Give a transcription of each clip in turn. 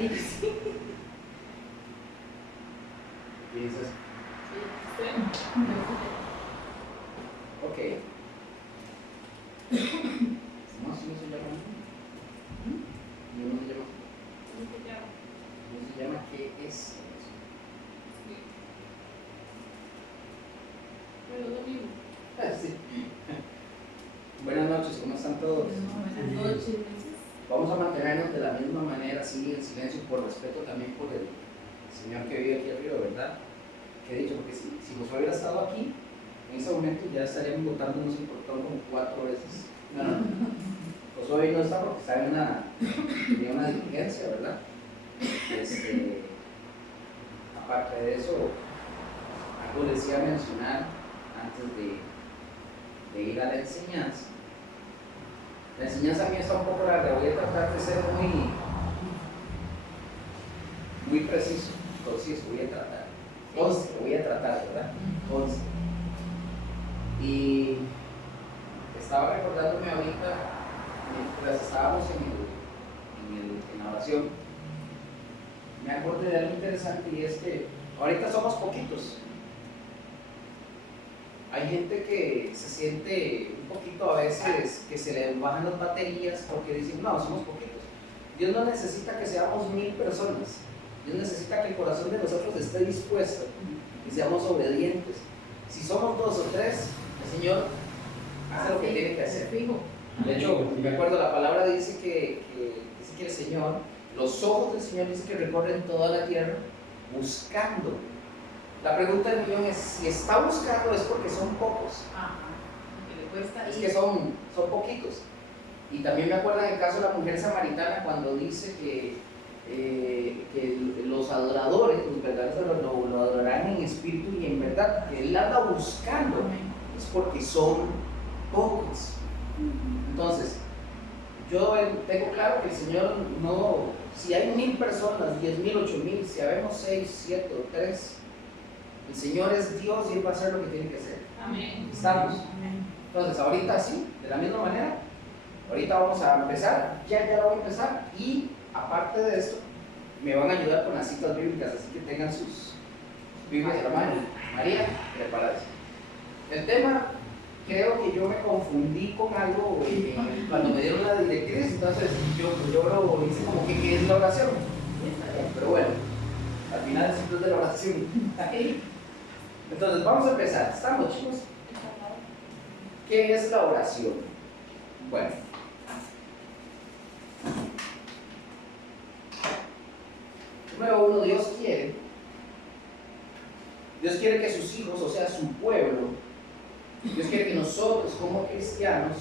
Sí, sí. ¿Qué dices? Sí, Ok. ¿Cómo así no se llama? ¿No se llama? ¿Cómo se llama? ¿Qué es eso? Sí. Buenas noches, ¿cómo están todos? Buenas noches. Vamos a mantenernos de la misma manera, así en silencio, por respeto también por el señor que vive aquí arriba, ¿verdad? Que he dicho, porque si Josué hubiera estado aquí, en ese momento ya estaríamos votándonos el portón como 4 veces. No. Josué hoy no está porque está tenía una diligencia, ¿verdad? Aparte de eso, algo les iba a mencionar antes de ir a la enseñanza. La enseñanza mía está un poco larga, voy a tratar de ser muy preciso, conciso, voy a tratar, ¿verdad? Y estaba recordándome ahorita, mientras estábamos en la oración, me acordé de algo interesante y es que ahorita somos poquitos. Hay gente que se siente un poquito a veces que se le bajan las baterías porque dicen, no, somos poquitos. Dios no necesita que seamos 1000 personas. Dios necesita que el corazón de nosotros esté dispuesto y seamos obedientes. Si somos 2 o 3, el Señor hace lo que tiene que hacer. De hecho, me acuerdo, la palabra dice que el Señor, los ojos del Señor dice que recorren toda la tierra buscando. La pregunta del millón es, si está buscando es porque son pocos. Es que son poquitos. Y también me acuerdo en el caso de la mujer samaritana cuando dice que los adoradores, los verdaderos lo adorarán en espíritu y en verdad, que él anda buscando, es porque son pocos. Entonces, yo tengo claro que el Señor no, si hay 1000 personas, 10,000, 8,000, si habemos 6, 7 o 3, el Señor es Dios y Él va a hacer lo que tiene que hacer. Amén. ¿Estamos? Amén. Entonces, ahorita sí, de la misma manera, ahorita vamos a empezar, ya lo voy a empezar, y aparte de esto, me van a ayudar con las citas bíblicas, así que tengan sus Biblias a la mano. María, prepárate. El tema, creo que yo me confundí con algo cuando me dieron la directriz, entonces yo lo hice como que ¿qué es la oración? Pero bueno, al final es de la oración. Entonces, vamos a empezar. ¿Estamos, chicos? ¿Qué es la oración? Bueno, número 1, Dios quiere que sus hijos, o sea, su pueblo, Dios quiere que nosotros como cristianos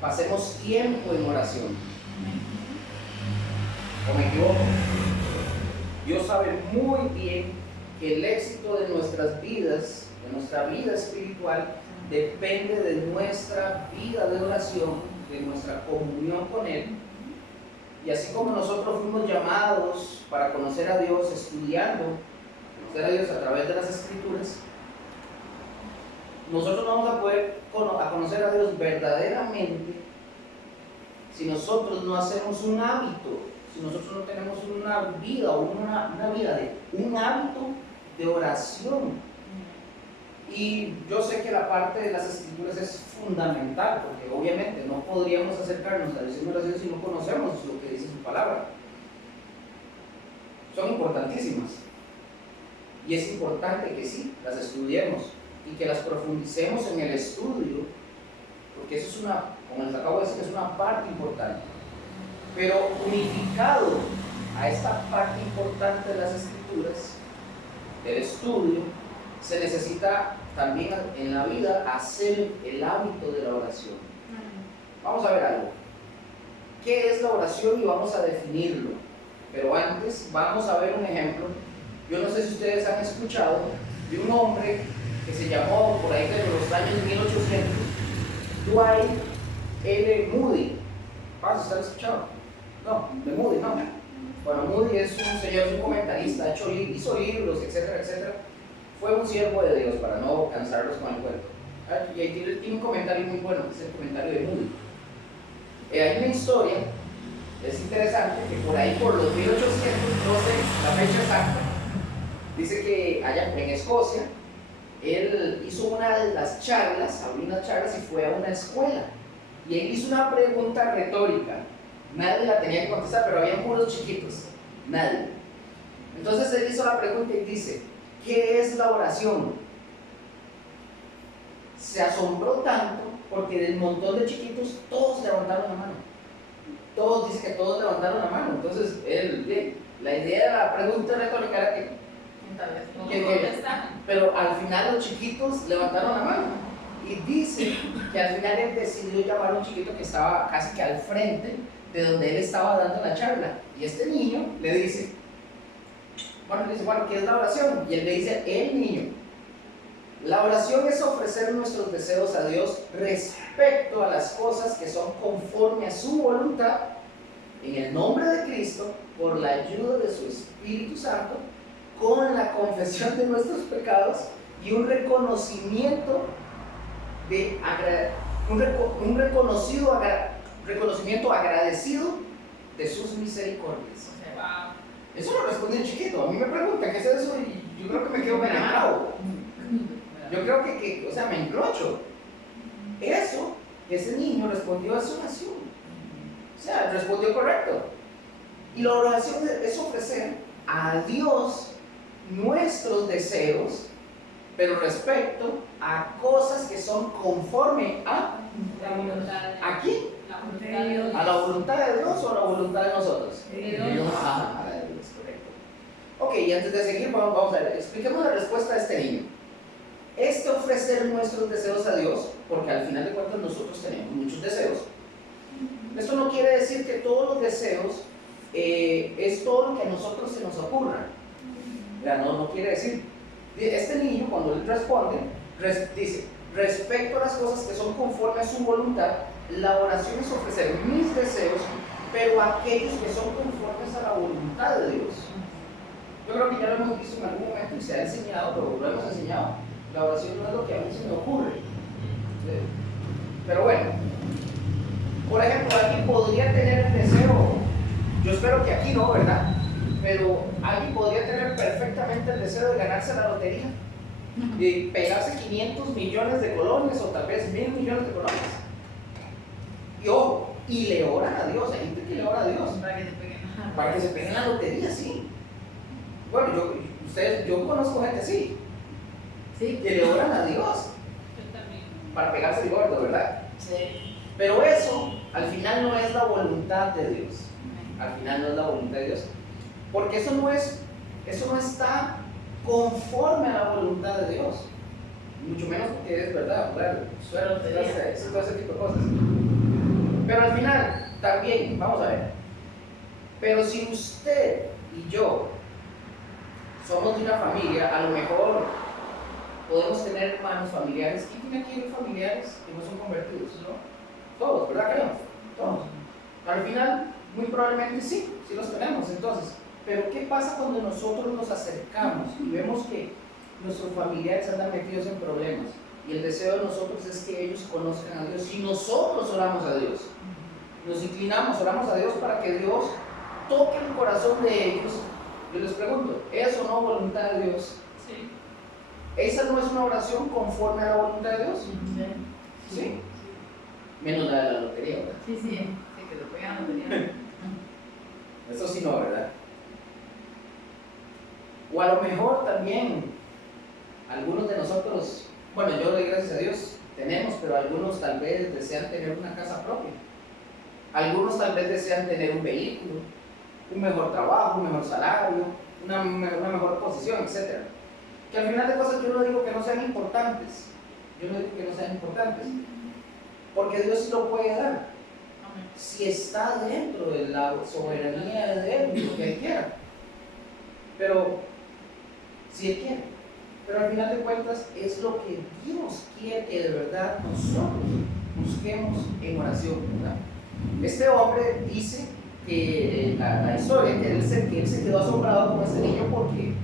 pasemos tiempo en oración. ¿O me equivoco? Dios sabe muy bien que el éxito de nuestras vidas, de nuestra vida espiritual, depende de nuestra vida de oración, de nuestra comunión con Él. Y así como nosotros fuimos llamados para conocer a Dios estudiando, conocer a Dios a través de las Escrituras, nosotros no vamos a poder conocer a Dios verdaderamente si nosotros no hacemos un hábito, si nosotros no tenemos una vida o un hábito de oración. Y yo sé que la parte de las Escrituras es fundamental, porque obviamente no podríamos acercarnos a decir oración si no conocemos lo que dice su palabra. Son importantísimas. Y es importante que sí, las estudiemos y que las profundicemos en el estudio, porque eso es como les acabo de decir, es una parte importante. Pero unificado a esta parte importante de las Escrituras, del estudio, se necesita también en la vida hacer el hábito de la oración. Vamos a ver algo. ¿Qué es la oración? Y vamos a definirlo. Pero antes vamos a ver un ejemplo. Yo no sé si ustedes han escuchado de un hombre que se llamó por ahí de los años 1800, Dwight L. Moody. ¿Vas a estar escuchado? No, de Moody, no. Bueno, Moody es un señor, un comentarista, hizo libros, etcétera, etcétera. Fue un siervo de Dios, para no cansarlos con el cuento. Y ahí tiene un comentario muy bueno, que es el comentario de Moody. Hay una historia es interesante que por ahí, por los 1812, la fecha exacta, dice que allá en Escocia, él hizo una de las charlas, abrió unas charlas y fue a una escuela. Y él hizo una pregunta retórica. Nadie la tenía que contestar, pero había puros chiquitos. Nadie. Entonces él hizo la pregunta y dice, ¿qué es la oración? Se asombró tanto porque del montón de chiquitos todos levantaron la mano. Todos, dice que todos levantaron la mano. Entonces la idea de la pregunta retórica era pero al final los chiquitos levantaron la mano. Y dice que al final él decidió llamar a un chiquito que estaba casi que al frente de donde él estaba dando la charla. Y este niño le dice, bueno, ¿qué es la oración? Y él le dice, el niño, la oración es ofrecer nuestros deseos a Dios respecto a las cosas que son conforme a su voluntad, en el nombre de Cristo, por la ayuda de su Espíritu Santo, con la confesión de nuestros pecados y un reconocimiento reconocimiento agradecido de sus misericordias. Wow. Eso lo responde un chiquito. A mí me preguntan qué es eso y yo creo que me quedo penado. Yo creo que me encrocho. Eso, ese niño respondió a su oración. O sea, respondió correcto. Y la oración es ofrecer a Dios nuestros deseos, pero respecto a cosas que son conforme a La voluntad de ¿a quién? La voluntad de Dios. ¿A la voluntad de Dios o a la voluntad de nosotros? De Dios. Ah, es correcto. Ok, y antes de seguir, vamos a ver, expliquemos la respuesta de este niño. Ofrecer nuestros deseos a Dios, porque al final de cuentas nosotros tenemos muchos deseos. Esto no quiere decir que todos los deseos es todo lo que a nosotros se nos ocurra. No quiere decir. Este niño, cuando él responde, dice, respecto a las cosas que son conforme a su voluntad, la oración es ofrecer mis deseos, pero aquellos que son conformes a la voluntad de Dios. Yo creo que ya lo hemos visto en algún momento y se ha enseñado, pero lo hemos enseñado. La oración no es lo que a mí se me ocurre. Pero bueno, por ejemplo, alguien podría tener el deseo, yo espero que aquí no, ¿verdad? Pero alguien podría tener perfectamente el deseo de ganarse la lotería y pegarse 500 millones de colones o tal vez 1.000 millones de colones. Y ojo, y le oran a Dios, hay gente que le ora a Dios para que se peguen la lotería, sí. Bueno, yo conozco gente así, ¿sí? Que le oran a Dios Yo también. para pegarse el gordo, ¿verdad? Sí. Pero eso al final no es la voluntad de Dios. Al final no es la voluntad de Dios. Porque eso no está conforme a la voluntad de Dios. Mucho menos porque es verdad, claro, todo ese tipo de cosas. Pero al final, también, vamos a ver. Pero si usted y yo somos de una familia, a lo mejor podemos tener hermanos familiares. ¿Quién tiene aquí familiares que no son convertidos? ¿No? Todos, ¿verdad que no? Todos. Al final, muy probablemente sí los tenemos. Entonces, pero ¿qué pasa cuando nosotros nos acercamos y vemos que nuestros familiares andan metidos en problemas? Y el deseo de nosotros es que ellos conozcan a Dios y nosotros oramos a Dios. Nos inclinamos, oramos a Dios para que Dios toque el corazón de ellos. Yo les pregunto, ¿es o no voluntad de Dios? Sí. ¿Esa no es una oración conforme a la voluntad de Dios? Sí. Menos la de la lotería, ¿verdad? Sí, que lo pegan la lotería. Eso sí no, ¿verdad? O a lo mejor también algunos de nosotros, bueno, yo doy gracias a Dios, tenemos, pero algunos tal vez desean tener una casa propia. Algunos tal vez desean tener un vehículo, un mejor trabajo, un mejor salario, una mejor posición, etc. Que al final de cosas yo no digo que no sean importantes, porque Dios sí lo puede dar, si está dentro de la soberanía de Él, lo que Él quiera. Pero, si Él quiere. Pero al final de cuentas es lo que Dios quiere que de verdad nosotros busquemos en oración, ¿verdad? Este hombre dice que la historia, que él se quedó asombrado con este niño porque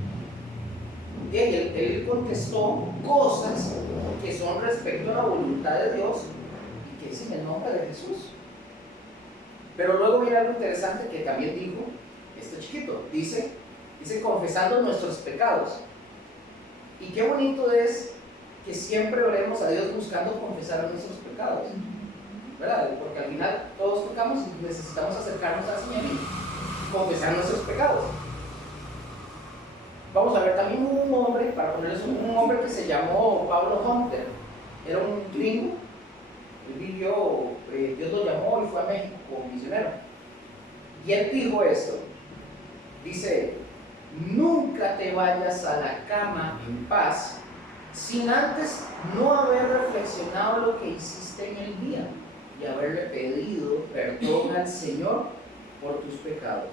él contestó cosas que son respecto a la voluntad de Dios y que es en el nombre de Jesús. Pero luego viene algo interesante que también dijo este chiquito. Dice confesando nuestros pecados. Y qué bonito es que siempre oremos a Dios buscando confesar nuestros pecados, ¿verdad? Porque al final todos pecamos y necesitamos acercarnos al Señor y confesar nuestros pecados. Vamos a ver también un hombre, para ponerles un hombre que se llamó Pablo Hunter. Era un gringo. Él vivió, Dios lo llamó y fue a México como misionero. Y él dijo esto. Dice: nunca te vayas a la cama en paz sin antes no haber reflexionado lo que hiciste en el día y haberle pedido perdón al Señor por tus pecados.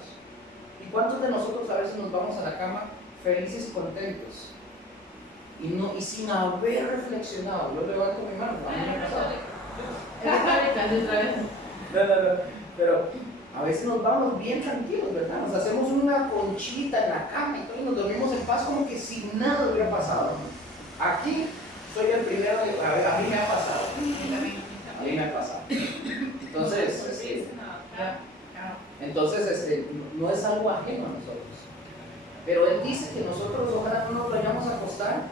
¿Y cuántos de nosotros a veces nos vamos a la cama felices y contentos y sin haber reflexionado? Yo levanto mi mano, a mí me ha pasado. No, pero a veces nos vamos bien tranquilos, ¿verdad? Nos hacemos una conchita en la cama y todo, y nos dormimos en paz como que si nada hubiera pasado. Aquí soy el primero, a mí me ha pasado. A mí me ha pasado. Entonces, no es algo ajeno a nosotros. Pero Él dice que nosotros ojalá no nos vayamos a acostar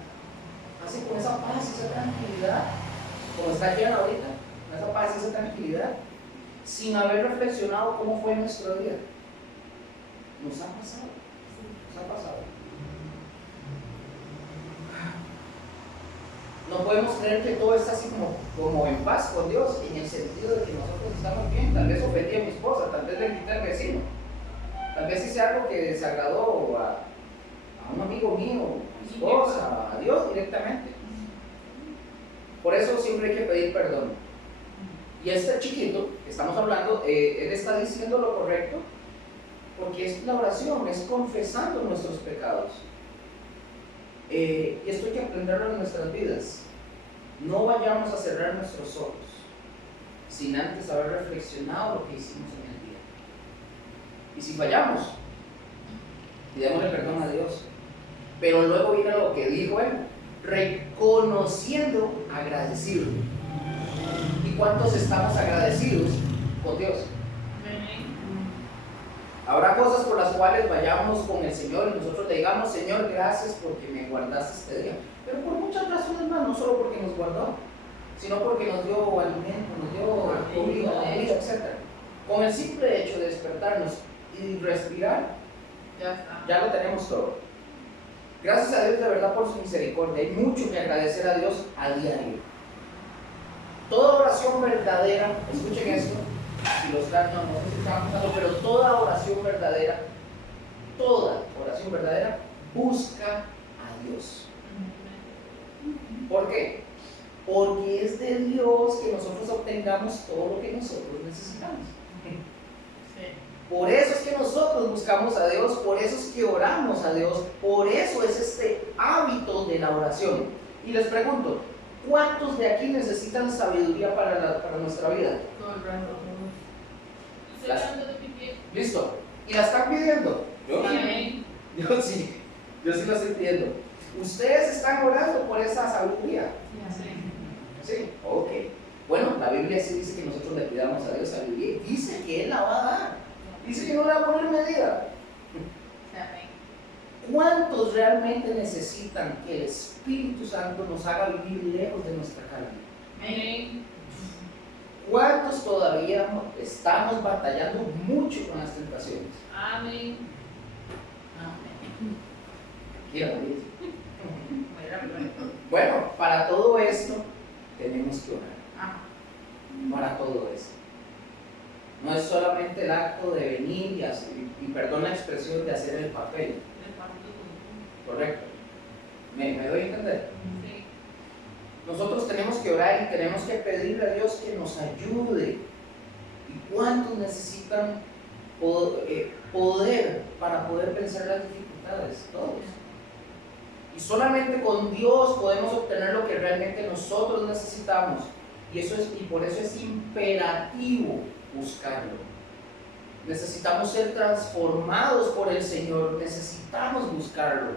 así con esa paz y esa tranquilidad, como está aquí ahorita, con esa paz y esa tranquilidad, sin haber reflexionado cómo fue nuestro día. Nos ha pasado. No podemos creer que todo está así como en paz con Dios, en el sentido de que nosotros estamos bien. Tal vez ofendí a mi esposa, tal vez le grité al vecino, tal vez hice algo que desagradó a un amigo mío, a mi esposa, a Dios directamente. Por eso siempre hay que pedir perdón. Y este chiquito que estamos hablando, él está diciendo lo correcto, porque es la oración, es confesando nuestros pecados. Y esto hay que aprenderlo en nuestras vidas. No vayamos a cerrar nuestros ojos sin antes haber reflexionado lo que hicimos en el día. Y si fallamos, pidémosle perdón a Dios. Pero luego viene lo que dijo él: reconociendo, agradecido. ¿Y cuántos estamos agradecidos con Dios? Habrá cosas por las cuales vayamos con el Señor y nosotros le digamos: Señor, gracias porque me guardaste este día. Pero por muchas razones más, no solo porque nos guardó, sino porque nos dio alimento, nos dio comida, etc. Con el simple hecho de despertarnos y respirar, ya lo tenemos todo. Gracias a Dios de verdad por su misericordia. Hay mucho que agradecer a Dios a diario. Toda oración verdadera, escuchen esto, si los dan, no sé si estaban pensando, pero toda oración verdadera busca a Dios. ¿Por qué? Porque es de Dios que nosotros obtengamos todo lo que nosotros necesitamos. Por eso es que nosotros buscamos a Dios, por eso es que oramos a Dios, por eso es este hábito de la oración. Y les pregunto, ¿cuántos de aquí necesitan sabiduría para nuestra vida? Todo el rato. ¿Listo? ¿Y la están pidiendo? Yo sí la estoy pidiendo. ¿Ustedes están orando por esa sabiduría? Sí, ok. Bueno, la Biblia sí dice que nosotros le pidamos a Dios sabiduría y dice que Él la va a dar. Dice que no le va a poner medida. ¿Cuántos realmente necesitan que el Espíritu Santo nos haga vivir lejos de nuestra carne? ¿Cuántos todavía estamos batallando mucho con las tentaciones? Amén. Quiero morir. Bueno, para todo esto tenemos que orar. Para todo esto. No es solamente el acto de venir y perdón la expresión, de hacer el papel. Correcto. ¿Me doy a entender? Sí. Nosotros tenemos que orar y tenemos que pedirle a Dios que nos ayude. ¿Y cuántos necesitan poder para poder vencer las dificultades? Todos. Y solamente con Dios podemos obtener lo que realmente nosotros necesitamos. Y por eso es imperativo buscarlo. Necesitamos ser transformados por el Señor, necesitamos buscarlo.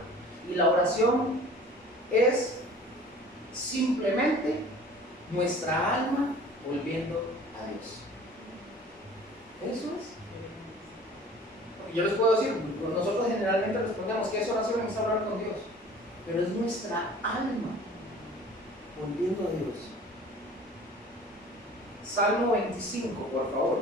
Y la oración es simplemente nuestra alma volviendo a Dios. Eso es. Porque yo les puedo decir, nosotros generalmente respondemos que es oración, es hablar con Dios, pero es nuestra alma volviendo a Dios. Salmo 25, por favor.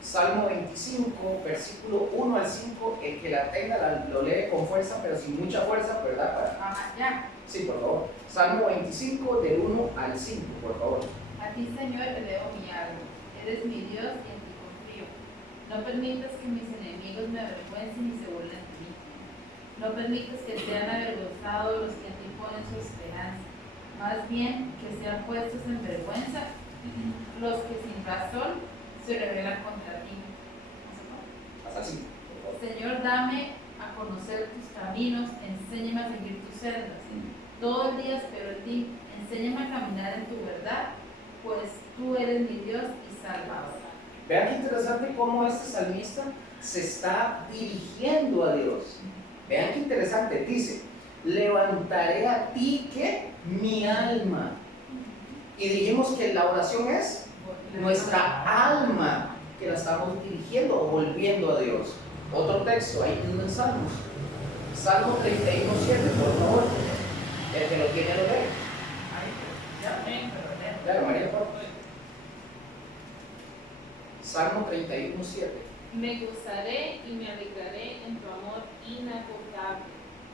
Salmo 25, versículo 1 al 5. El que la tenga lo lee con fuerza, pero sin mucha fuerza, ¿verdad? Ya. Sí, por favor. Salmo 25, del 1 al 5, por favor. A ti, Señor, elevo mi alma. Eres mi Dios y en ti confío. No permitas que mis enemigos me avergüencen y se burlen de mí. No permitas que sean avergonzados los que en ti ponen su esperanza. Más bien, que sean puestos en vergüenza los que sin razón se rebelan contra ti. Hasta así, por favor. Señor, dame a conocer tus caminos, enséñame a seguir tus sendas. Todo el día espero en ti, enséñame a caminar en tu verdad, pues tú eres mi Dios y Salvador. Vean qué interesante cómo este salmista se está dirigiendo a Dios. Vean qué interesante, dice, levantaré a ti, ¿qué? Mi alma. Y dijimos que la oración es nuestra alma que la estamos dirigiendo o volviendo a Dios. Otro texto, ahí mismo en Salmos. Salmo 31:7, por favor. El que lo tiene lo lee. Claro, María, por favor. Salmo 31:7. Me gozaré y me alegraré en tu amor inagotable,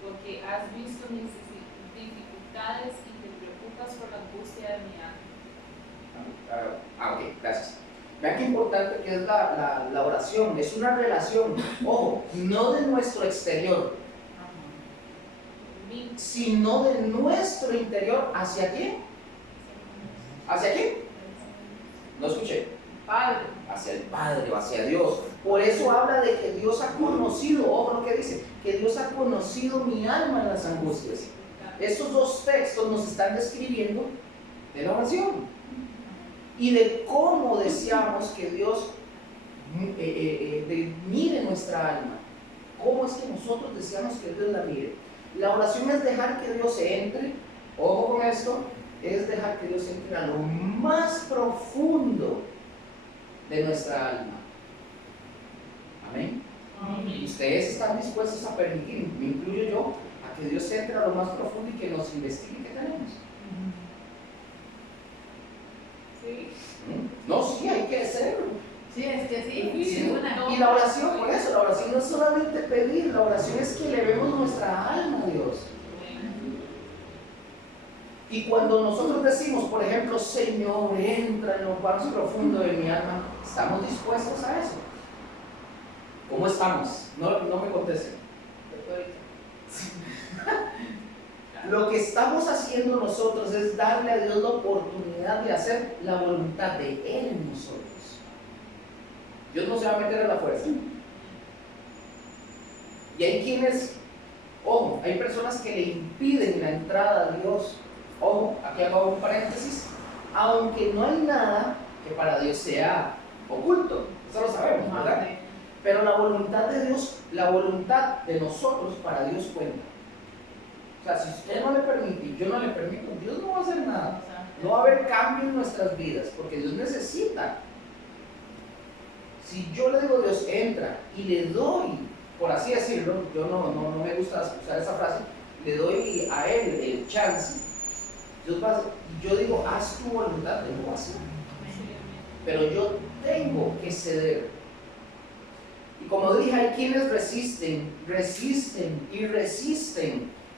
porque has visto mis dificultades y te preocupas por la angustia de mi alma. Ok, gracias. Vean qué importante que es la oración. Es una relación, ojo, no de nuestro exterior, sino de nuestro interior. ¿Hacia quién? ¿Hacia quién? No escuché. Padre. Hacia el Padre o hacia Dios. Por eso habla de que Dios ha conocido, ojo lo que dice, que Dios ha conocido mi alma en las angustias. Estos dos textos nos están describiendo de la oración y de cómo deseamos que Dios mire nuestra alma. ¿Cómo es que nosotros deseamos que Dios la mire? La oración es dejar que Dios entre, ojo con esto, es dejar que Dios entre a lo más profundo de nuestra alma. Amén. Amén. Ustedes están dispuestos a permitir, me incluyo yo, a que Dios entre a lo más profundo y que nos investigue qué tenemos. Sí. No, sí, hay que hacerlo. Sí, es que sí. Sí. Una. Y la oración, por eso, la oración no es solamente pedir, la oración es que elevemos nuestra alma a Dios. Y cuando nosotros decimos, por ejemplo, Señor, entra en lo más profundo de mi alma, ¿estamos dispuestos a eso? ¿Cómo estamos? No me contesten. Lo que estamos haciendo nosotros es darle a Dios la oportunidad de hacer la voluntad de Él en nosotros. Dios no se va a meter a la fuerza. Y hay quienes, ojo, hay personas que le impiden la entrada a Dios. Ojo, aquí hago un paréntesis. Aunque no hay nada que para Dios sea oculto, eso lo sabemos, ¿verdad? Pero la voluntad de Dios, la voluntad de nosotros para Dios cuenta. O sea, si usted no le permite y yo no le permito, Dios no va a hacer nada. No va a haber cambio en nuestras vidas, porque Dios necesita. Si yo le digo a Dios, entra, y le doy, por así decirlo, yo no me gusta usar esa frase, le doy a Él el chance, Dios va a, yo digo, haz tu voluntad, Él lo va a hacer. Pero yo tengo que ceder. Y como dije, hay quienes resisten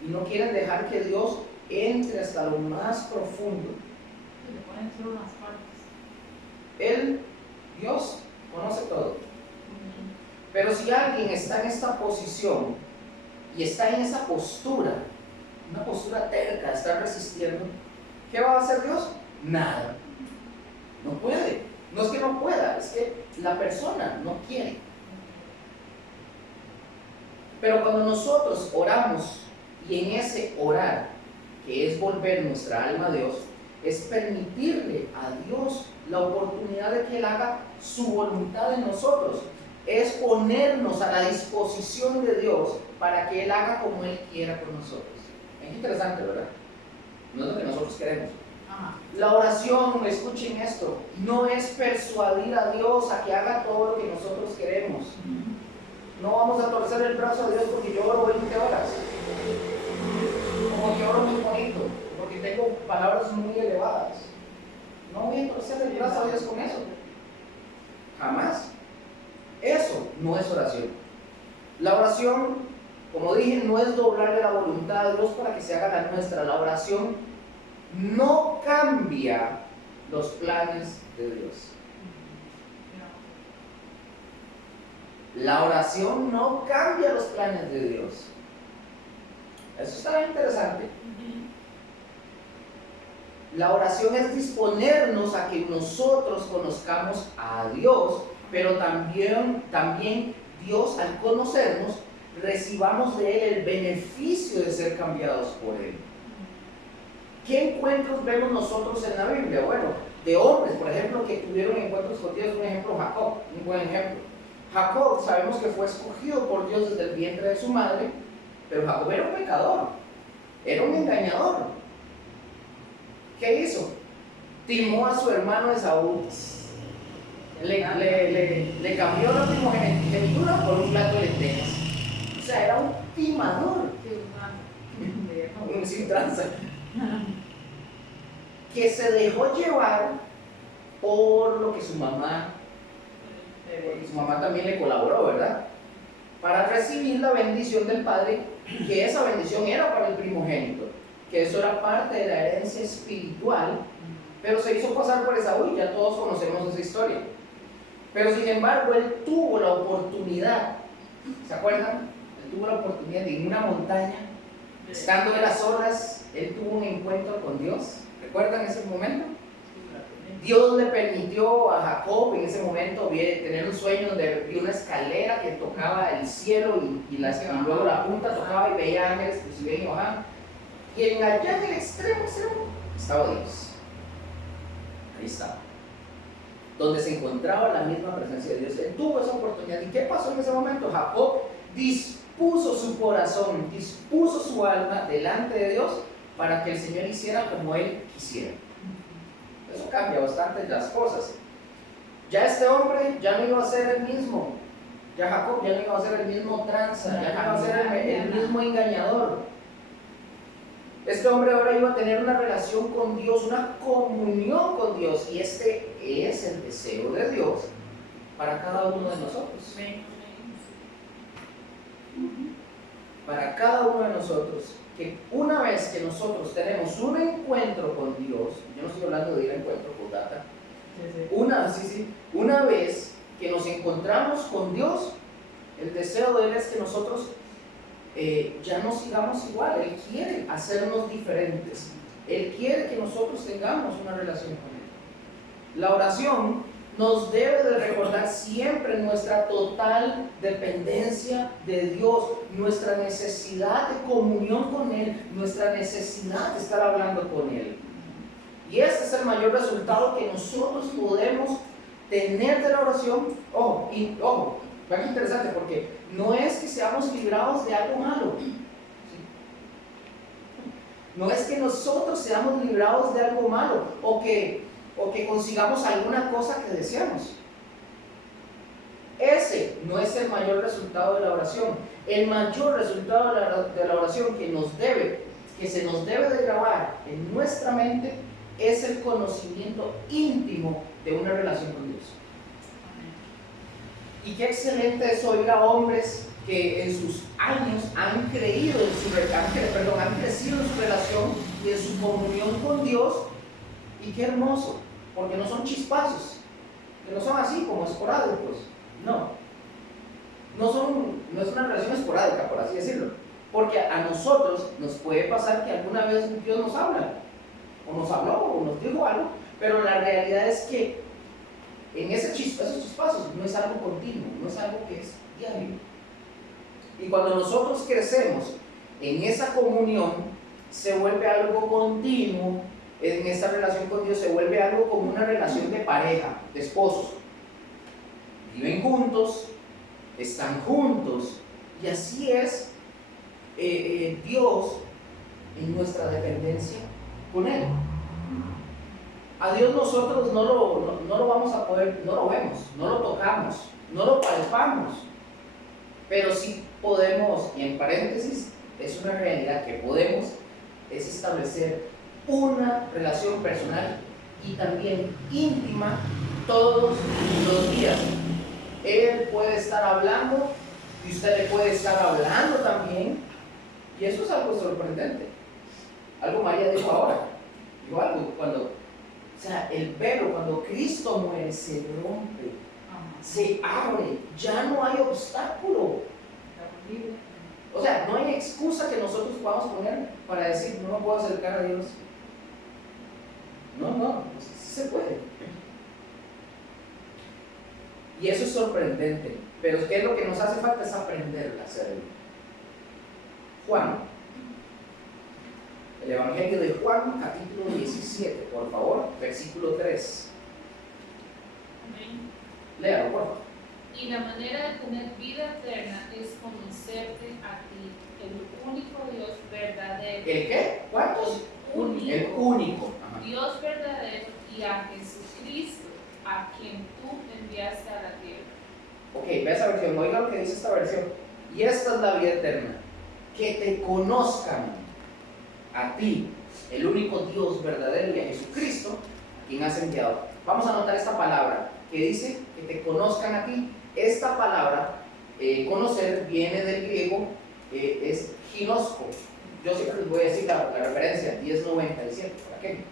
y no quieren dejar que Dios entre hasta lo más profundo. Le ponen solo unas partes. Él, Dios, conoce todo. Pero si alguien está en esta posición y está en esa postura, una postura terca, está resistiendo, ¿qué va a hacer Dios? Nada. No puede. No es que no pueda, es que la persona no quiere. Pero cuando nosotros oramos, y en ese orar, que es volver nuestra alma a Dios, es permitirle a Dios la oportunidad de que Él haga su voluntad en nosotros. Es ponernos a la disposición de Dios para que Él haga como Él quiera con nosotros. Es interesante, ¿verdad? No es lo que nosotros queremos. Ajá. La oración, escuchen esto, no es persuadir a Dios a que haga todo lo que nosotros queremos. No vamos a torcer el brazo a Dios porque yo oro 20 horas. Como que oro muy bonito, porque tengo palabras muy elevadas. No voy a torcer el brazo a Dios con eso. Jamás. Eso no es oración. La oración, como dije, no es doblarle la voluntad a Dios para que se haga la nuestra. La oración no cambia los planes de Dios. La oración no cambia los planes de Dios. Eso está interesante. La oración es disponernos a que nosotros conozcamos a Dios, pero también Dios, al conocernos, recibamos de Él el beneficio de ser cambiados por Él. ¿Qué encuentros vemos nosotros en la Biblia? Bueno, de hombres, por ejemplo, que tuvieron encuentros con Dios. Un ejemplo, Jacob, un buen ejemplo. Jacob, sabemos que fue escogido por Dios desde el vientre de su madre, pero Jacob era un pecador, era un engañador. ¿Qué hizo? Timó a su hermano Esaú, le cambió la primogenitura por un plato de lentejas. O sea, era un timador, sin tranza, que se dejó llevar por lo que su mamá, porque su mamá también le colaboró, ¿verdad? Para recibir la bendición del padre, que esa bendición era para el primogénito, que eso era parte de la herencia espiritual, pero se hizo pasar por Esaú, y ya todos conocemos esa historia. Pero sin embargo, él tuvo la oportunidad, ¿se acuerdan? Él tuvo la oportunidad de en una montaña, estando él a solas, él tuvo un encuentro con Dios. ¿Recuerdan ese momento? Dios le permitió a Jacob en ese momento tener un sueño donde vio una escalera que tocaba el cielo y luego la punta tocaba y veía ángeles que subían y bajaban. Y allá en el extremo estaba Dios. Ahí estaba. Donde se encontraba la misma presencia de Dios. Él tuvo esa oportunidad. ¿Y qué pasó en ese momento? Jacob dispuso su corazón, dispuso su alma delante de Dios para que el Señor hiciera como él quisiera. Eso cambia bastante las cosas. Ya este hombre ya no iba a ser el mismo. Ya Jacob ya no iba a ser el mismo tranza, ya no iba a ser el mismo engañador. Este hombre ahora iba a tener una relación con Dios, una comunión con Dios, y este es el deseo de Dios para cada uno de nosotros. Para cada uno de nosotros, que una vez que nosotros tenemos un encuentro con Dios, yo no estoy hablando de ir a encuentro con data, una vez que nos encontramos con Dios, el deseo de Él es que nosotros ya no sigamos igual. Él quiere hacernos diferentes. Él quiere que nosotros tengamos una relación con Él. La oración nos debe de recordar siempre nuestra total dependencia de Dios, nuestra necesidad de comunión con Él, nuestra necesidad de estar hablando con Él. Y ese es el mayor resultado que nosotros podemos tener de la oración. Ojo, vean interesante, porque no es que seamos librados de algo malo. ¿Sí? No es que nosotros seamos librados de algo malo o que consigamos alguna cosa que deseamos. Ese no es el mayor resultado de la oración. El mayor resultado de la oración que se nos debe de grabar en nuestra mente es el conocimiento íntimo de una relación con Dios. Y qué excelente es oír a hombres que en sus años han crecido en su relación y en su comunión con Dios. Y qué hermoso, porque no son chispazos, que no son así como esporádicos. No es una relación esporádica, por así decirlo, porque a nosotros nos puede pasar que alguna vez Dios nos habla, o nos habló, o nos dijo algo, pero la realidad es que en esos chispazos no es algo continuo, no es algo que es diario. Y cuando nosotros crecemos en esa comunión, se vuelve algo continuo. En esa relación con Dios se vuelve algo como una relación de pareja, de esposos. Viven juntos, están juntos, y así es Dios en nuestra dependencia con Él. A Dios nosotros no lo vamos a poder, no lo vemos, no lo tocamos, no lo palpamos, pero sí podemos, y en paréntesis, es una realidad que podemos, es establecer una relación personal y también íntima todos los días. Él puede estar hablando y usted le puede estar hablando también, y eso es algo sorprendente. Algo María dijo ahora, dijo algo cuando, o sea, el velo, cuando Cristo muere, se rompe, se abre, ya no hay obstáculo. O sea, no hay excusa que nosotros podamos poner para decir, no me puedo acercar a Dios. No, sí se puede. Y eso es sorprendente, pero ¿qué es lo que nos hace falta? Es aprender a hacerlo. Juan, el Evangelio de Juan, capítulo 17, por favor, versículo 3. Amén. Léalo, por favor. Y la manera de tener vida eterna es conocerte a ti, el único Dios verdadero. ¿El qué? ¿Cuántos? Único. El único. Ajá. Dios verdadero y a Jesucristo, a quien tú enviaste a la tierra. Ok, ve esa versión, oiga lo que dice esta versión. Y esta es la vida eterna, que te conozcan a ti, el único Dios verdadero, y a Jesucristo, a quien has enviado. Vamos a anotar esta palabra que dice que te conozcan a ti. Esta palabra, conocer, viene del griego, es ginosco. Yo siempre les voy a decir la referencia, 1097, ¿para qué?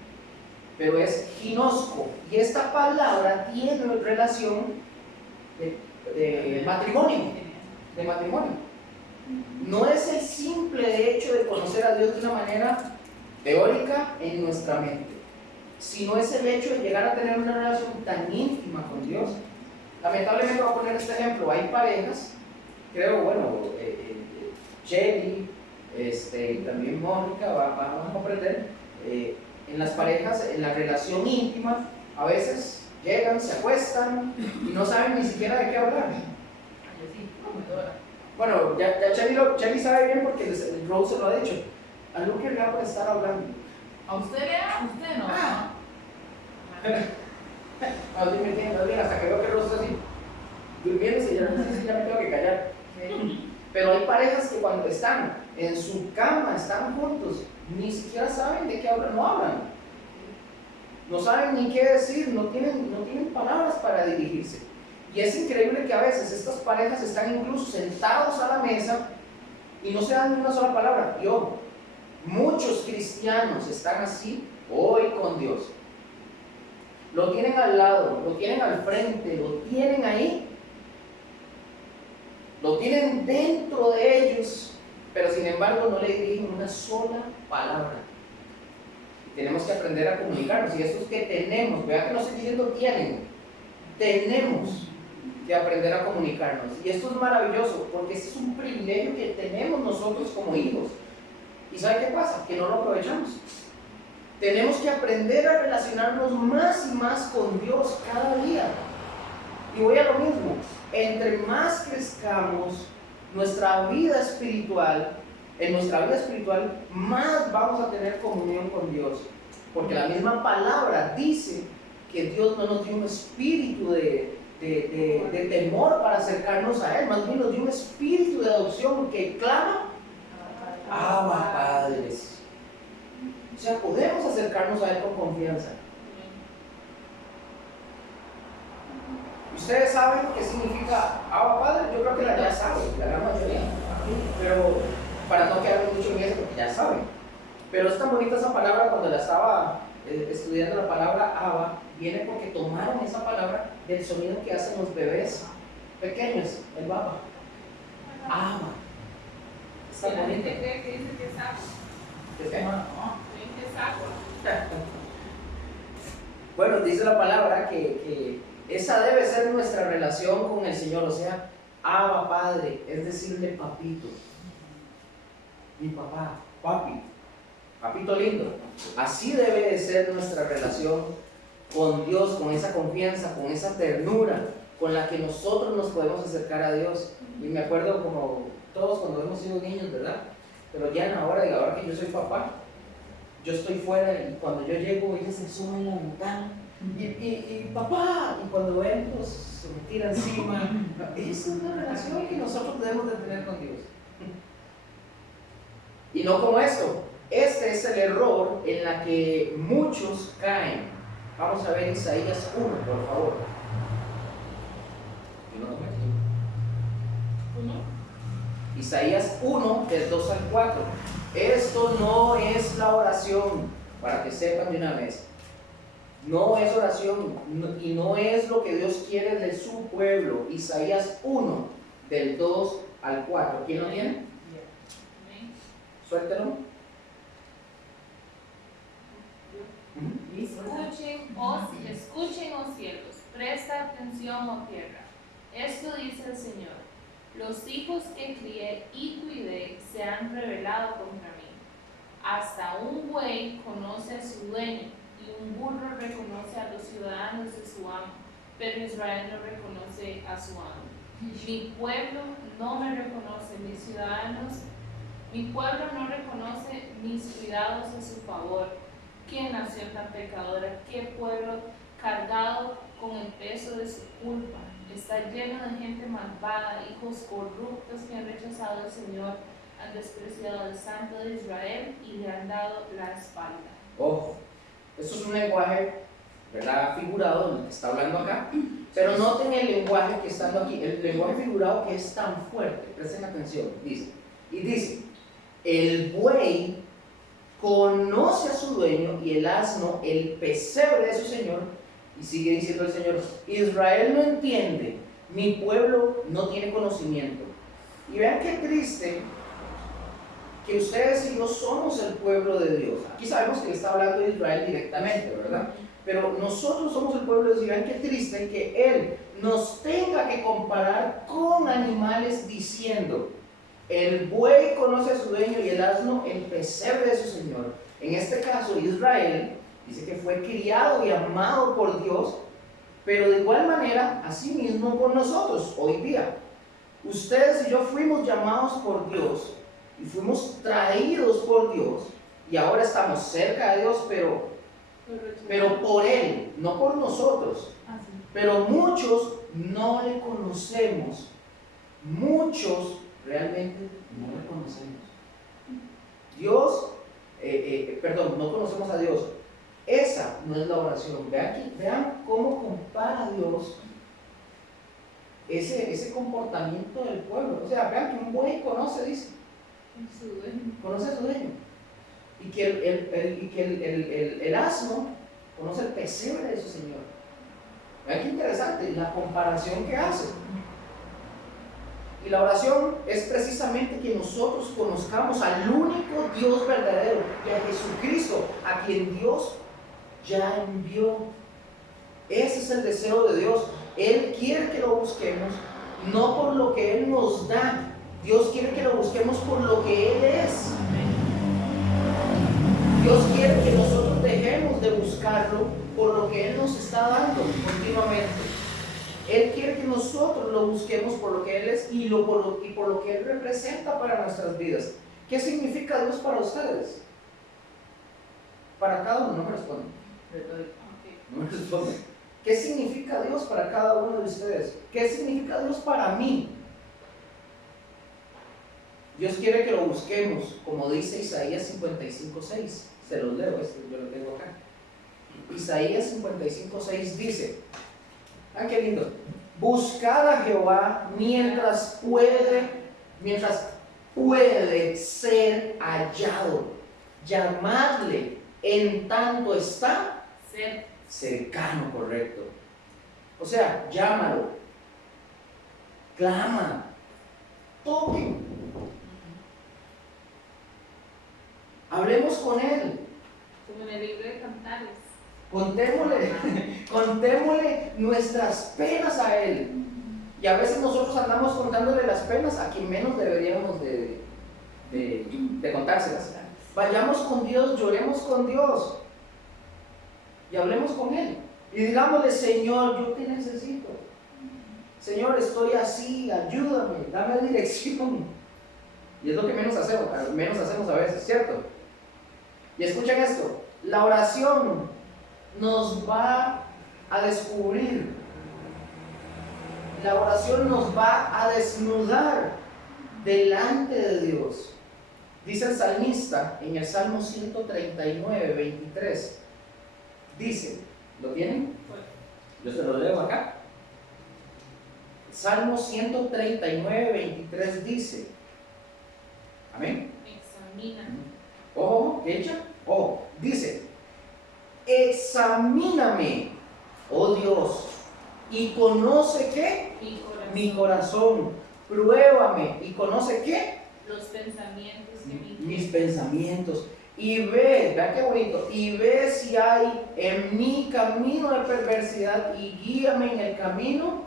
Pero es ginosco, y esta palabra tiene relación de matrimonio, de matrimonio. No es el simple hecho de conocer a Dios de una manera teórica en nuestra mente, sino es el hecho de llegar a tener una relación tan íntima con Dios. Lamentablemente voy a poner este ejemplo, hay parejas, creo, bueno, Shelly, también Mónica, vamos a comprender, en las parejas, en la relación íntima, a veces llegan, se acuestan y no saben ni siquiera de qué hablar. Bueno, ya Shelly sabe bien porque el Rose se lo ha dicho. Algo que le por estar hablando. ¿A usted le da? ¿A usted no? Más bien, hasta que veo que Rose está así, durmiéndose, ya me tengo que callar. Pero hay parejas que cuando están en su cama, están juntos, ni siquiera saben de qué hablan, no hablan. No saben ni qué decir, no tienen palabras para dirigirse. Y es increíble que a veces estas parejas están incluso sentados a la mesa y no se dan ni una sola palabra. Y ojo, muchos cristianos están así hoy con Dios. Lo tienen al lado, lo tienen al frente, lo tienen ahí, lo tienen dentro de ellos, pero sin embargo no le dirigen una sola palabra. Y tenemos que aprender a comunicarnos, y esto es que tenemos, vea que no estoy diciendo tienen, tenemos que aprender a comunicarnos. Y esto es maravilloso, porque este es un privilegio que tenemos nosotros como hijos. ¿Y sabe qué pasa? Que no lo aprovechamos. Tenemos que aprender a relacionarnos más y más con Dios cada día. Y voy a lo mismo, entre más crezcamos nuestra vida espiritual, en nuestra vida espiritual, más vamos a tener comunión con Dios. Porque la misma palabra dice que Dios no nos dio un espíritu de temor para acercarnos a Él, más bien nos dio un espíritu de adopción que clama, Abba, Padres. O sea, podemos acercarnos a Él con confianza. ¿Ustedes saben qué significa Abba, Padre? Yo creo que ya saben, la gran mayoría. Pero para no quedarme mucho en eso, porque ya saben. Pero es tan bonita esa palabra cuando la estaba estudiando, la palabra Abba, viene porque tomaron esa palabra del sonido que hacen los bebés pequeños, el baba. Abba. Está La bonito. gente cree que dice que es agua. ¿Qué es? Creen que es agua. Bueno, dice la palabra que esa debe ser nuestra relación con el Señor, o sea, Abba Padre, es decirle papito, mi papá, papi, papito lindo. Así debe de ser nuestra relación con Dios, con esa confianza, con esa ternura con la que nosotros nos podemos acercar a Dios. Y me acuerdo como todos cuando hemos sido niños, ¿verdad? Pero ya ahora que yo soy papá, yo estoy fuera y cuando yo llego ella se sube en la ventana y papá, y cuando ven pues se me tira encima. Esa es una relación que nosotros debemos de tener con Dios. Y no como esto. Este es el error en la que muchos caen. Vamos a ver Isaías 1, por favor. Yo no tomé tiempo. Isaías 1, del 2 al 4. Esto no es la oración, para que sepan de una vez. No es oración y no es lo que Dios quiere de su pueblo. Isaías 1, del 2 al 4. ¿Quién lo tiene? Suéltelo. Escuchen, oh cielos, presta atención, oh tierra. Esto dice el Señor: los hijos que crié y cuidé se han rebelado contra mí. Hasta un buey conoce a su dueño y un burro reconoce a los ciudadanos de su amo, pero Israel no reconoce a su amo. Mi pueblo no me reconoce, mi pueblo no reconoce mis cuidados a su favor. ¿Qué nación tan pecadora? ¿Qué pueblo cargado con el peso de su culpa? Está lleno de gente malvada, hijos corruptos que han rechazado al Señor, han despreciado al Santo de Israel y le han dado la espalda. Ojo, esto es un lenguaje, ¿verdad?, figurado, el que está hablando acá, pero noten el lenguaje que está aquí, el lenguaje figurado que es tan fuerte. Presten atención, dice, el buey conoce a su dueño y el asno el pesebre de su señor. Y sigue diciendo el Señor: Israel no entiende, mi pueblo no tiene conocimiento. Y vean qué triste que ustedes y yo somos el pueblo de Dios. Aquí sabemos que está hablando de Israel directamente, ¿verdad? Pero nosotros somos el pueblo de Dios. Y vean qué triste que Él nos tenga que comparar con animales diciendo: el buey conoce a su dueño y el asno el pesebre de su señor. En este caso, Israel dice que fue criado y amado por Dios, pero de igual manera, así mismo con nosotros hoy día. Ustedes y yo fuimos llamados por Dios y fuimos traídos por Dios, y ahora estamos cerca de Dios, pero por Él, no por nosotros. Pero muchos no le conocemos. Muchos realmente no le conocemos. No conocemos a Dios. Esa no es la oración. Vean cómo compara Dios ese comportamiento del pueblo. O sea, vean que un buey conoce, dice, conoce a su dueño, y que el asno conoce el pesebre de su señor. Vean qué interesante la comparación que hace. Y la oración es precisamente que nosotros conozcamos al único Dios verdadero y a Jesucristo, a quien Dios ya envió. Ese es el deseo de Dios. Él quiere que lo busquemos, no por lo que Él nos da. Dios quiere que lo busquemos por lo que Él es. Dios quiere que nosotros dejemos de buscarlo por lo que Él nos está dando continuamente. Él quiere que nosotros lo busquemos por lo que Él es y por lo que Él representa para nuestras vidas. ¿Qué significa Dios para ustedes? Para cada uno, no me responden. No me responden. ¿Qué significa Dios para cada uno de ustedes? ¿Qué significa Dios para mí? Dios quiere que lo busquemos, como dice Isaías 55:6. Se los leo, yo lo tengo acá. Isaías 55:6 dice: ah, qué lindo. Buscad a Jehová mientras puede ser hallado. Llamadle en tanto está cercano, correcto. O sea, llámalo, clama, toque, hablemos con Él. Como en el libro de Cantares. Contémosle nuestras penas a Él. Y a veces nosotros andamos contándole las penas a quien menos deberíamos de contárselas. Vayamos con Dios, lloremos con Dios y hablemos con Él. Y digámosle: Señor, yo te necesito. Señor, estoy así, ayúdame, dame dirección. Y es lo que menos hacemos a veces, ¿cierto? Y escuchen esto, la oración nos va a descubrir, la oración nos va a desnudar delante de Dios. Dice el salmista en el Salmo 139, 23, dice, ¿lo tienen? Yo se lo leo acá. Salmo 139, 23 dice, amén. Examina. Ojo, ¿qué echa? Ojo, dice, examíname, oh Dios, y conoce ¿qué? Mi corazón, pruébame y conoce ¿qué? Los pensamientos que Mis pensamientos. Y ve, vean qué bonito, y ve si hay en mí camino de perversidad y guíame en el camino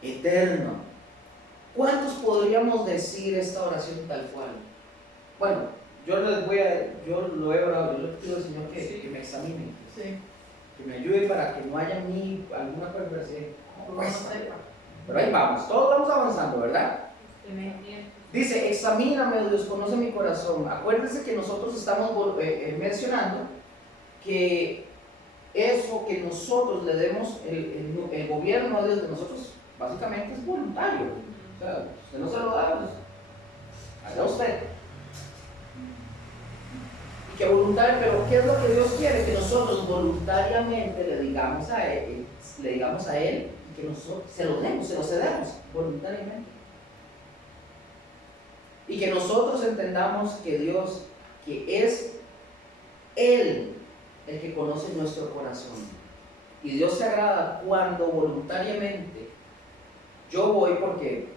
eterno. ¿Cuántos podríamos decir esta oración tal cual? Bueno, yo lo he orado, yo le pido al Señor que me examine, que me ayude para que no haya en mí alguna perversidad. Pero ahí vamos, todos vamos avanzando, ¿verdad? Dice, examíname, Dios, conoce mi corazón. Acuérdense que nosotros estamos mencionando que eso que nosotros le demos, el gobierno a Dios de nosotros, básicamente es voluntario. O sea, usted no se lo da, pues, allá usted. Y que voluntario, pero ¿qué es lo que Dios quiere? Que nosotros voluntariamente le digamos a Él y que nosotros se lo demos, se lo cedamos voluntariamente. Y que nosotros entendamos que Dios, que es Él el que conoce nuestro corazón. Y Dios se agrada cuando voluntariamente yo voy porque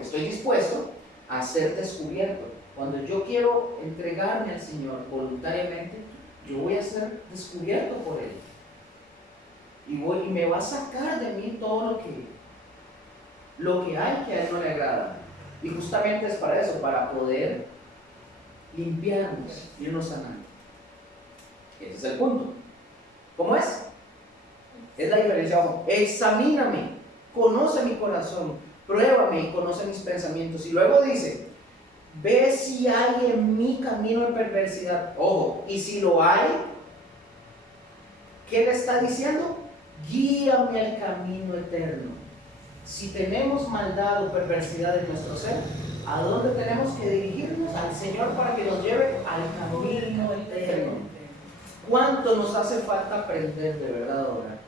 estoy dispuesto a ser descubierto. Cuando yo quiero entregarme al Señor voluntariamente, yo voy a ser descubierto por Él. Y me va a sacar de mí todo lo que hay que a Él no le agrada. Y justamente es para eso, para poder limpiarnos, irnos sanando. Ese es el punto. ¿Cómo es? Es la diferencia. Examíname, conoce mi corazón, pruébame y conoce mis pensamientos. Y luego dice, ve si hay en mi camino de perversidad. Ojo, y si lo hay, ¿qué le está diciendo? Guíame al camino eterno. Si tenemos maldad o perversidad en nuestro ser, ¿a dónde tenemos que dirigirnos? Al Señor para que nos lleve al camino eterno. ¿Cuánto nos hace falta aprender de verdad a orar?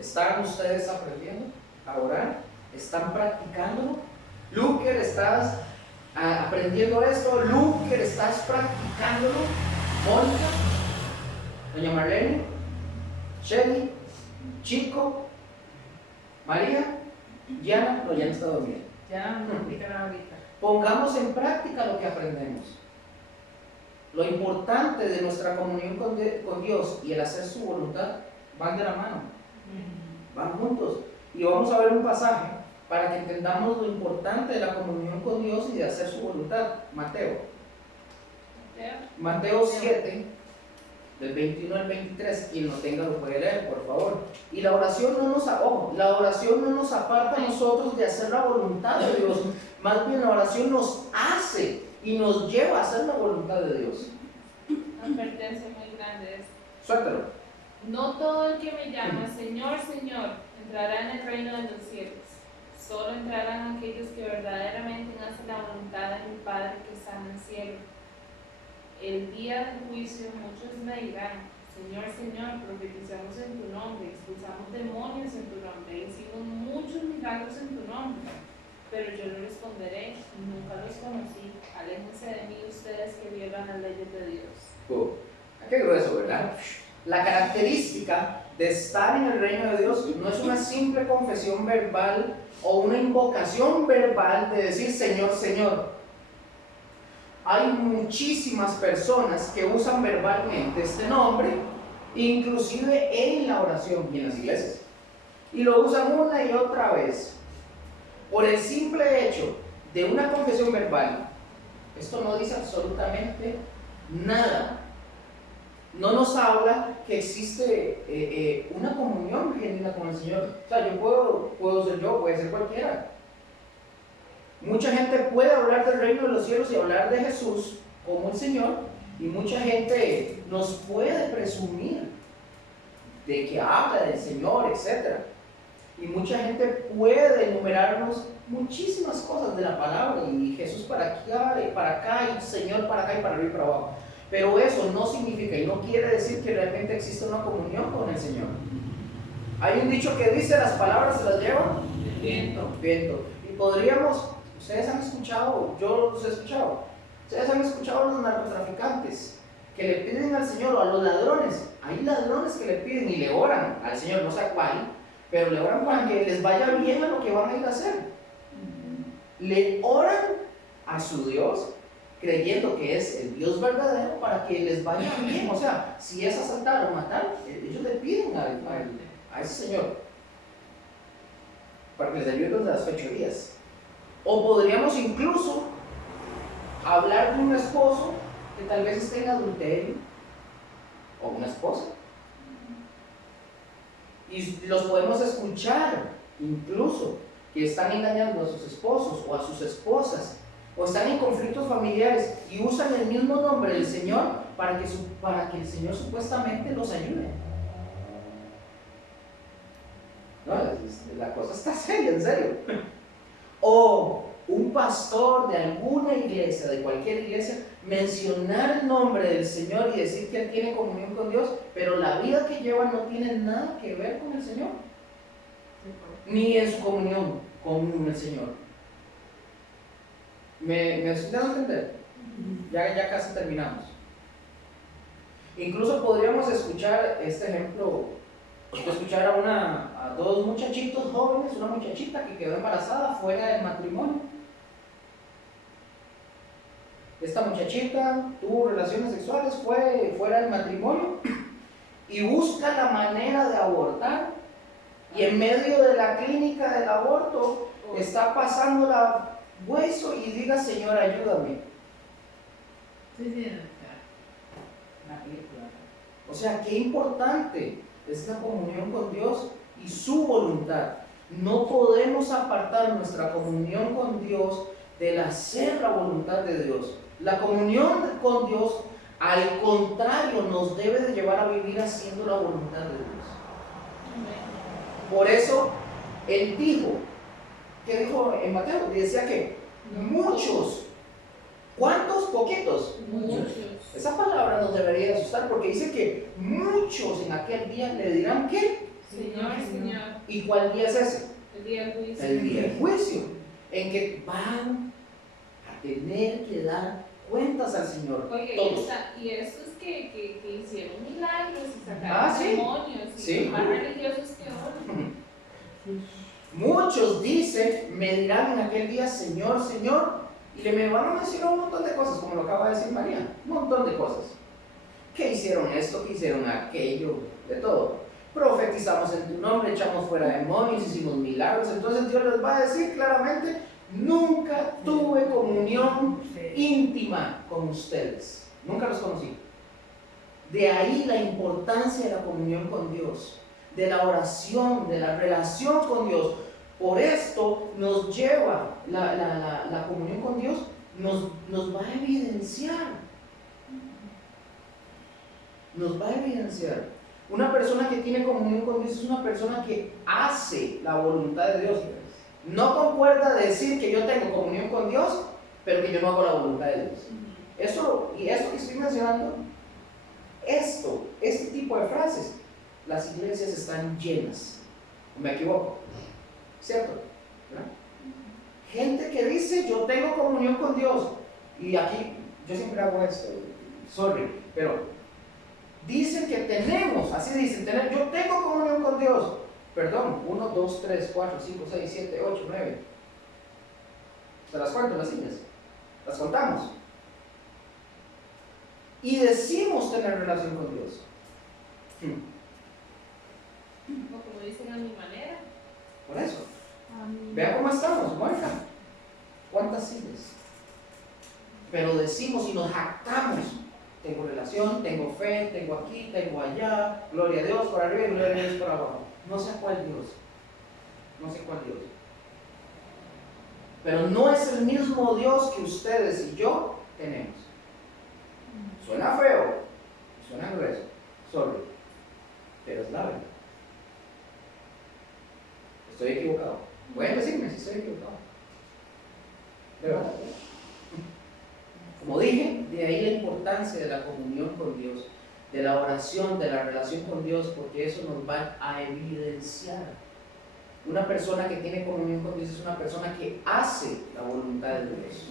¿Están ustedes aprendiendo a orar? ¿Están practicándolo? Luker, ¿estás aprendiendo esto? Luker, ¿estás practicándolo? Mónica, doña Marlene, Shelly, Chico, María, Yana, no, ya no está dormida. Ya no aplican ahorita. Pongamos en práctica lo que aprendemos. Lo importante de nuestra comunión con Dios y el hacer su voluntad van de la mano, van juntos. Y vamos a ver un pasaje para que entendamos lo importante de la comunión con Dios y de hacer su voluntad. Mateo 7, del 21 al 23, quien lo tenga lo puede leer, por favor. Y la oración no nos aparta a nosotros de hacer la voluntad de Dios, más bien la oración nos hace y nos lleva a hacer la voluntad de Dios. Una advertencia muy grande es: Suéltalo. no todo el que me llama Señor, Señor, entrará en el reino de los cielos. Solo entrarán aquellos que verdaderamente hacen la voluntad de mi Padre que está en el cielo. El día del juicio muchos me dirán: Señor, Señor, profetizamos en tu nombre, expulsamos demonios en tu nombre, hicimos muchos milagros en tu nombre. Pero yo les responderé: nunca los conocí, aléjense de mí ustedes que violan las leyes de Dios. Qué grueso, ¿verdad? La característica de estar en el reino de Dios no es una simple confesión verbal o una invocación verbal de decir Señor, Señor. Hay muchísimas personas que usan verbalmente este nombre, inclusive en la oración y en las iglesias, y lo usan una y otra vez. Por el simple hecho de una confesión verbal, esto no dice absolutamente nada. No nos habla que existe una comunión genuina con el Señor. O sea, puedo ser yo, puede ser cualquiera. Mucha gente puede hablar del reino de los cielos y hablar de Jesús como el Señor Y mucha gente nos puede presumir de que habla del Señor, etc. Y mucha gente puede enumerarnos muchísimas cosas de la palabra, y Jesús para aquí y para acá, y Señor para acá y para arriba y para abajo. Pero eso no significa y no quiere decir que realmente exista una comunión con el Señor. Hay un dicho que dice: las palabras se las lleva El viento. viento. Y podríamos, ustedes han escuchado, yo los he escuchado, ustedes han escuchado a los narcotraficantes que le piden al Señor, o a los ladrones. Hay ladrones que le piden y le oran al Señor, no sé a cuál, pero le oran para que les vaya bien a lo que van a ir a hacer. Le oran a su Dios, creyendo que es el Dios verdadero, para que les vaya bien. O sea, si es asaltar o matar, ellos le piden a ese Señor para que les ayude de las fechorías. O podríamos incluso hablar de un esposo que tal vez esté en adulterio, o una esposa, y los podemos escuchar incluso que están engañando a sus esposos o a sus esposas, o están en conflictos familiares y usan el mismo nombre del Señor para que el Señor supuestamente los ayude. No, la cosa está seria, en serio. O un pastor de alguna iglesia, de cualquier iglesia, mencionar el nombre del Señor y decir que él tiene comunión con Dios, pero la vida que lleva no tiene nada que ver con el Señor, ni en su comunión con el Señor. ¿Me estoy dando a entender? Ya casi terminamos. Incluso podríamos escuchar este ejemplo, escuchar a dos muchachitos jóvenes, una muchachita que quedó embarazada fuera del matrimonio. Esta muchachita tuvo relaciones sexuales, fue fuera del matrimonio y busca la manera de abortar, y en medio de la clínica del aborto está pasando la hueso y diga: Señor, ayúdame. Sí, una película. O sea, qué importante es la comunión con Dios y su voluntad. No podemos apartar nuestra comunión con Dios del hacer la voluntad de Dios. La comunión con Dios, al contrario, nos debe de llevar a vivir haciendo la voluntad de Dios. Por eso, Él dijo, ¿qué dijo en Mateo? Decía que muchos, ¿cuántos? Poquitos. Muchos. Esa palabra nos debería asustar, porque dice que muchos en aquel día le dirán: ¿qué? Señor, Señor. ¿Y cuál día es ese? El día del juicio. El día del juicio, en que van a tener que dar cuentas al Señor. Oye, todos. y estos que hicieron milagros y sacaron ¿sí? demonios, y Sí. más religiosos que uno. Muchos dicen, me dirán en aquel día: Señor, Señor, y me van a mencionar un montón de cosas, como lo acaba de decir María, un montón de cosas. Que hicieron esto, que hicieron aquello, de todo. Profetizamos en tu nombre, echamos fuera demonios, hicimos milagros. Entonces Dios les va a decir claramente: nunca tuve comunión íntima con ustedes, nunca los conocí. De ahí la importancia de la comunión con Dios, de la oración, de la relación con Dios. Por esto nos lleva, la comunión con Dios nos va a evidenciar. Nos va a evidenciar. Una persona que tiene comunión con Dios es una persona que hace la voluntad de Dios. No concuerda decir que yo tengo comunión con Dios, pero que yo no hago la voluntad de Dios. Eso que estoy mencionando, este tipo de frases, las iglesias están llenas. ¿Me equivoco? ¿Cierto? ¿verdad? Gente que dice: yo tengo comunión con Dios. Y aquí, yo siempre hago esto, sorry, pero dicen que tenemos, así dicen, yo tengo comunión con Dios. Perdón, 1, 2, 3, 4, 5, 6, 7, 8, 9. ¿Se las cuento las sillas? Las contamos. Y decimos tener relación con Dios. O como dicen, a mi manera. Por eso. Vea cómo estamos, Mónica. ¿Cuántas sillas? Pero decimos y nos jactamos: tengo relación, tengo fe, tengo aquí, tengo allá, gloria a Dios por arriba y gloria a Dios por abajo. No sé cuál Dios. No sé cuál Dios. Pero no es el mismo Dios que ustedes y yo tenemos. Suena feo, suena grueso, sorry, pero es la verdad. Estoy equivocado. Pueden decirme si estoy equivocado. De verdad. Como dije, de ahí la importancia de la comunión con Dios, de la oración, de la relación con Dios, porque eso nos va a evidenciar. Una persona que tiene comunión con Dios es una persona que hace la voluntad de Dios.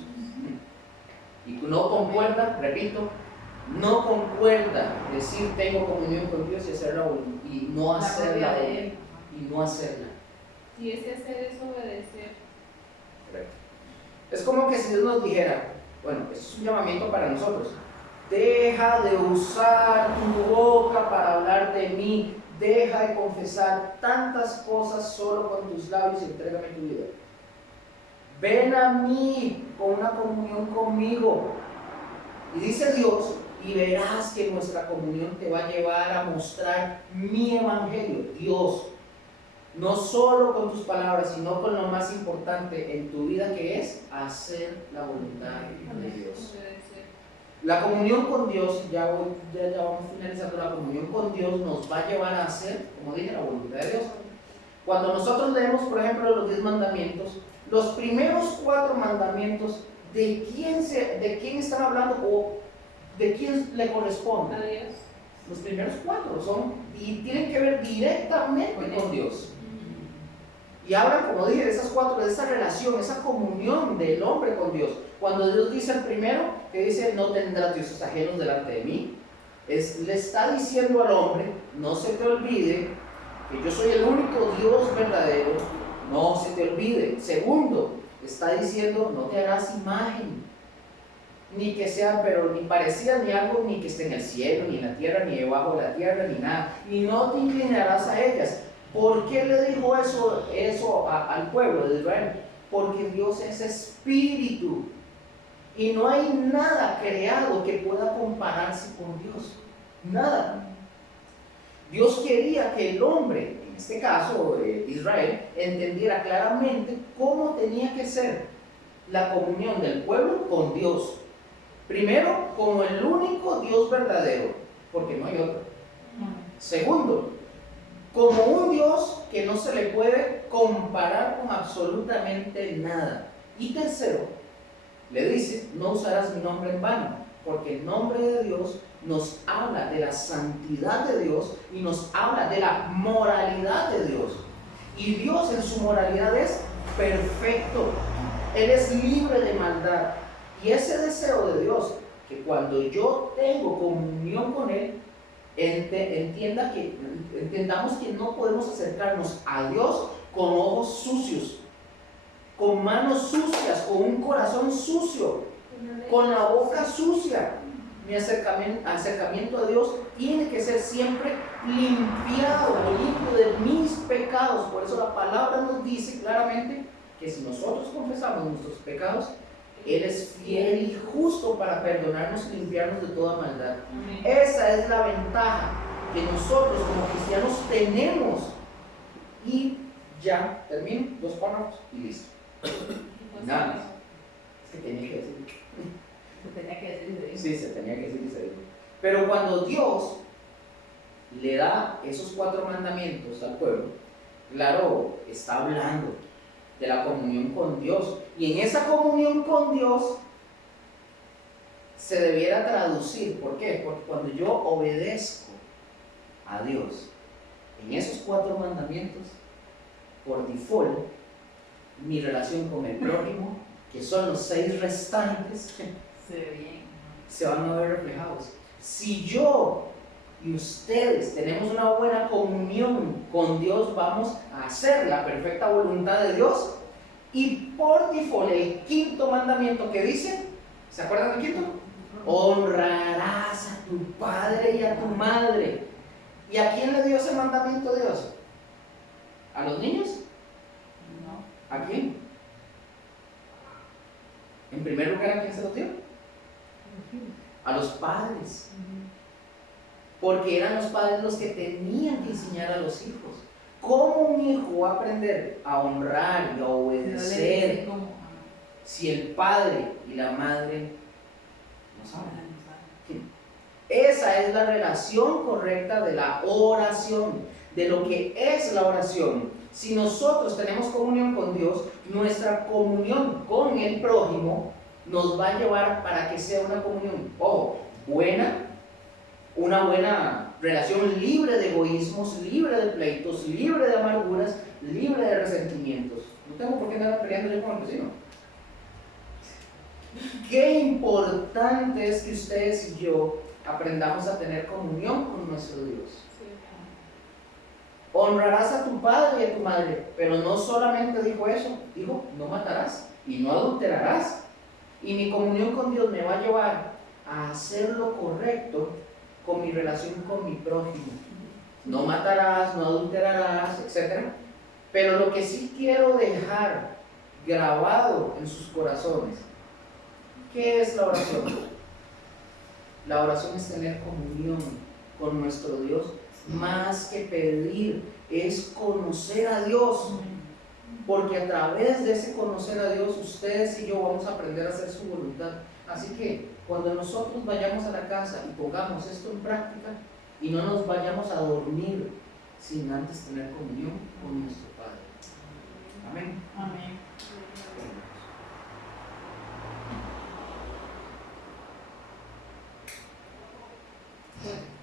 Y no concuerda, repito, no concuerda decir tengo comunión con Dios y hacerla y no hacerla. Y no hacerla. Y ese hacer es obedecer. Correcto. Es como que si Dios nos dijera, bueno, esto es un llamamiento para nosotros. Deja de usar tu boca para hablar de mí. Deja de confesar tantas cosas solo con tus labios y entrégame tu vida. Ven a mí con una comunión conmigo. Y dice Dios, y verás que nuestra comunión te va a llevar a mostrar mi evangelio. Dios, no solo con tus palabras, sino con lo más importante en tu vida, que es hacer la voluntad de Dios. La comunión con Dios, ya vamos finalizando, la comunión con Dios nos va a llevar a hacer, como dije, la voluntad de Dios. Cuando nosotros leemos, por ejemplo, los 10 mandamientos, los primeros 4 mandamientos, ¿de quién están hablando o de quién le corresponde? A Dios. Los primeros 4 son y tienen que ver directamente con Dios. Y hablan, como dije, de esas 4, de esa relación, esa comunión del hombre con Dios. Cuando Dios dice el primero, que dice, no tendrás dioses ajenos delante de mí, le está diciendo al hombre, no se te olvide que yo soy el único Dios verdadero, no se te olvide. Segundo, está diciendo, no te harás imagen, ni que sea, pero ni parecida ni algo, ni que esté en el cielo, ni en la tierra, ni debajo de la tierra, ni nada, y no te inclinarás a ellas. ¿Por qué le dijo eso al pueblo de Israel? Porque Dios es espíritu y no hay nada creado que pueda compararse con Dios. Nada. Dios quería que el hombre, en este caso Israel, entendiera claramente cómo tenía que ser la comunión del pueblo con Dios. Primero, como el único Dios verdadero, porque no hay otro. Segundo, como un Dios que no se le puede comparar con absolutamente nada. Y tercero, le dice, no usarás mi nombre en vano, porque el nombre de Dios nos habla de la santidad de Dios y nos habla de la moralidad de Dios. Y Dios en su moralidad es perfecto. Él es libre de maldad. Y ese deseo de Dios, que cuando yo tengo comunión con Él, entendamos que no podemos acercarnos a Dios con ojos sucios, con manos sucias, con un corazón sucio, con la boca sucia. Mi acercamiento a Dios tiene que ser siempre limpiado, limpio de mis pecados. Por eso la palabra nos dice claramente que si nosotros confesamos nuestros pecados, Él es fiel y justo para perdonarnos y limpiarnos de toda maldad. Amén. Esa es la ventaja que nosotros como cristianos tenemos. Y ya, termino, 2 párrafos y listo. Nada más. Es que tenía que decir. Se tenía que decir. Sí, se tenía que decir y se dijo. Pero cuando Dios le da esos 4 mandamientos al pueblo, claro, está hablando de la comunión con Dios. Y en esa comunión con Dios se debiera traducir. ¿Por qué? Porque cuando yo obedezco a Dios en esos 4 mandamientos, por default, mi relación con el prójimo, que son los 6 restantes, Se ve bien. se van a ver reflejados. Si yo y ustedes tenemos una buena comunión con Dios, vamos a hacer la perfecta voluntad de Dios. Y por default, el 5.º mandamiento que dice, ¿se acuerdan del 5.º? Honrarás a tu padre y a tu madre. ¿Y a quién le dio ese mandamiento Dios? ¿A los niños? No. ¿A quién? En primer lugar, ¿a quién se los dio? A los padres. Porque eran los padres los que tenían que enseñar a los hijos. ¿Cómo un hijo va a aprender a honrar y a obedecer si el padre y la madre no saben? Esa es la relación correcta de la oración, de lo que es la oración. Si nosotros tenemos comunión con Dios, nuestra comunión con el prójimo nos va a llevar para que sea una comunión, ojo, buena, una buena relación libre de egoísmos, libre de pleitos, libre de amarguras, libre de resentimientos. No tengo por qué andar peleando yo con el vecino. Qué importante es que ustedes y yo aprendamos a tener comunión con nuestro Dios. Honrarás a tu padre y a tu madre, pero no solamente dijo eso, dijo, no matarás y no adulterarás. Y mi comunión con Dios me va a llevar a hacer lo correcto con mi relación con mi prójimo. No matarás, no adulterarás, etc. Pero lo que sí quiero dejar grabado en sus corazones, ¿qué es la oración? La oración es tener comunión con nuestro Dios, más que pedir, es conocer a Dios. Porque a través de ese conocer a Dios, ustedes y yo vamos a aprender a hacer su voluntad. Así que cuando nosotros vayamos a la casa y pongamos esto en práctica, y no nos vayamos a dormir sin antes tener comunión con nuestro Padre. Amén. Amén. Amén.